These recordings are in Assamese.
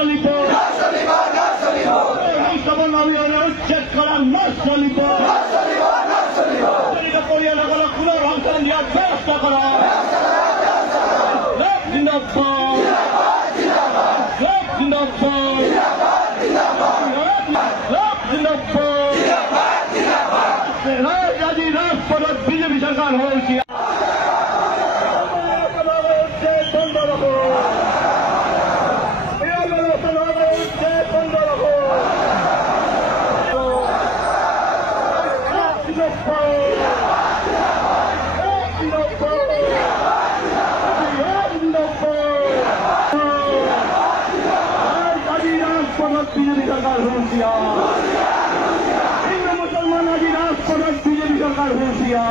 চলিব সংস্থাপন অভিযানে উচ্ছেদ কৰাৰ নাচ চলিব পৰিয়ালসকলক পুনৰ সংস্থাপন দিয়াৰ ব্যৱস্থা কৰা আজি ৰাজপথত বিজেপি চৰকাৰ হৈছে বিজেপি সরকার হুঁশিয়া হিন্দু মুসলমান আজি রাজপথত বিজেপি সরকার হুঁশিয়া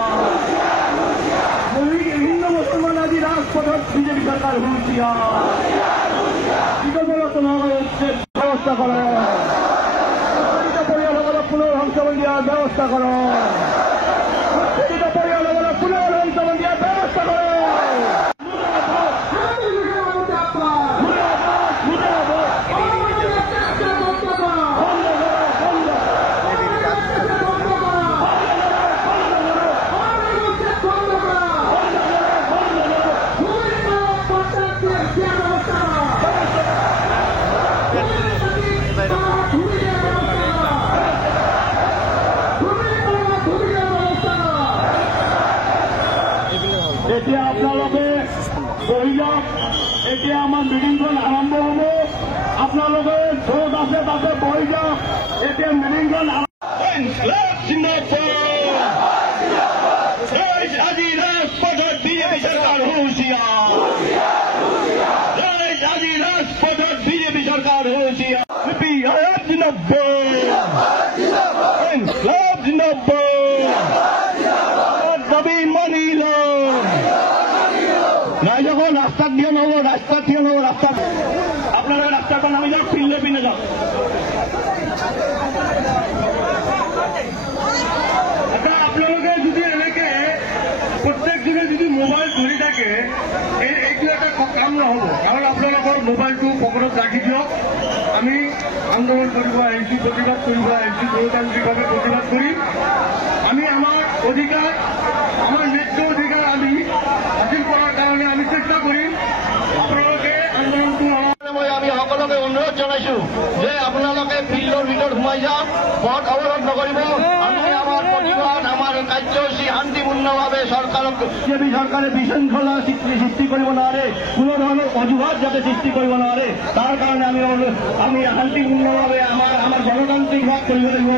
হিন্দু মুসলমান আজি রাজপথত বিজেপি সরকার হুঁশিয়া বিকল্প উচ্ছেদ ব্যবস্থা করো পরিয়ালসকলক পুনৰ সংস্থাপন দিয়াৰ ব্যৱস্থা কৰো পৰিয়ালসকলক পুনৰ সংস্থাপন দিয়াৰ ব্যৱস্থা কৰো এতিয়া আপোনালোকে বহি যাওক এতিয়া আমাৰ মিটিংখন আৰম্ভ হ'ব আপোনালোকে য'ত আছে তাতে বহি যাওক এতিয়া মিটিংখন আজি ৰাজপথত বিজেপি চৰকাৰ হুঁশিয়া আজি ৰাজপথত বিজেপি চৰকাৰ হুঁশিয়া দাবী মানিল নাই যখন রাস্তাত দিয়ে নেব রাস্তাত দিয়ে নেব রাস্তা আপনারা রাস্তাটা নামে যাও ফিল্ডে পিনে যাও আপনাদের যদি এনেকে প্রত্যেক দিনে যদি মোবাইল ধরে থাকে এইটো একটা কাম নহব কারণ আপনাদের মোবাইলটো পকেটত রাখি দিয়ক আমি আন্দোলন করব আহিছো প্রতিবাদ করব আহিছো গণতান্ত্রিকভাবে প্রতিবাদ করি আমি আমার অধিকার আমার ন্যায্য অধিকার আমি হাসিল করার কারণে আমি চেষ্টা করি আপনাদের আন্দোলনটো আমি সকলকে অনুরোধ জানাইছো যে আপনাদের ফিল্ডর ভিতর সোমাই যাওক পথ অবরোধ নকরিব আমি আমার প্রতিবাদ আমার কার্যসূচী শান্তিপূর্ণভাবে সরকারক বিজেপি সরকারে বিশৃঙ্খলা সৃষ্টি কৰিব নোৱাৰে কোনো ধৰণৰ অজুহাত যাতে সৃষ্টি কৰিব নোৱাৰে তাৰ কাৰণে আমি শান্তিপূৰ্ণভাৱে আমাৰ গণতান্ত্ৰিক ভাগ কৰিব লাগিব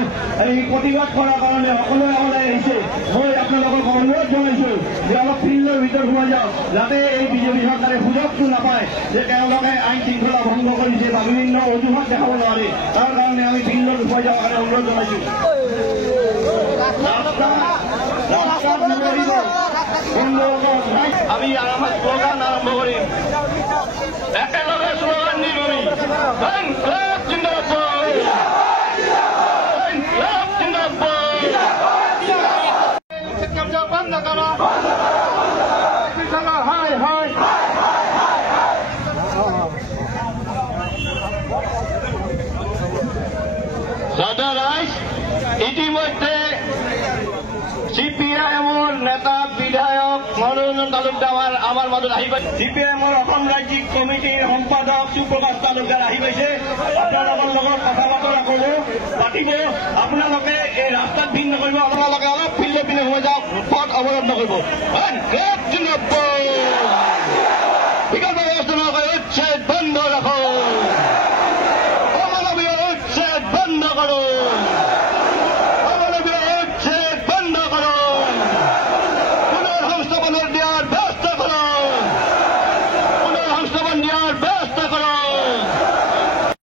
এই প্ৰতিবাদ কৰাৰ কাৰণে সকলোৱে ওলাই আহিছে মই আপোনালোকক অনুৰোধ জনাইছো যে অলপ ফিল্ডৰ ভিতৰত সোমাই যাওক যাতে এই বিজেপি চৰকাৰে সুযোগটো নাপায় যে তেওঁলোকে আইন শৃংখলা ভংগ কৰিছে বা বিভিন্ন অজুহাত দেখাব নোৱাৰে তাৰ কাৰণে আমি ফিল্ডত সোমাই যাবৰ কাৰণে অনুৰোধ জনাইছো আমি আমাৰ স্লোগান আৰম্ভ কৰি একেলগে স্লোগান দি কৰি বন্ধ কৰো হয় হয় ইতিমধ্যে সিপিআইএমৰ নেতা বিধায়ক মনোৰঞ্জন তালুকদাৰ আমাৰ মাজত আহি পাইছে সিপিআইএমৰ অসম ৰাজ্যিক কমিটিৰ সম্পাদক সুপ্ৰকাশ তালুকদাৰ আহি পাইছে আপোনালোকৰ লগত কথা বতৰা পাতিব আপোনালোকে এই ৰাস্তাত ভিৰ নকৰিব আপোনালোকে অলপ ফিল্ডৰ পিনে সোমাই যাওক পথ অৱৰোধ নকৰিব বিকল্প ব্যৱস্থা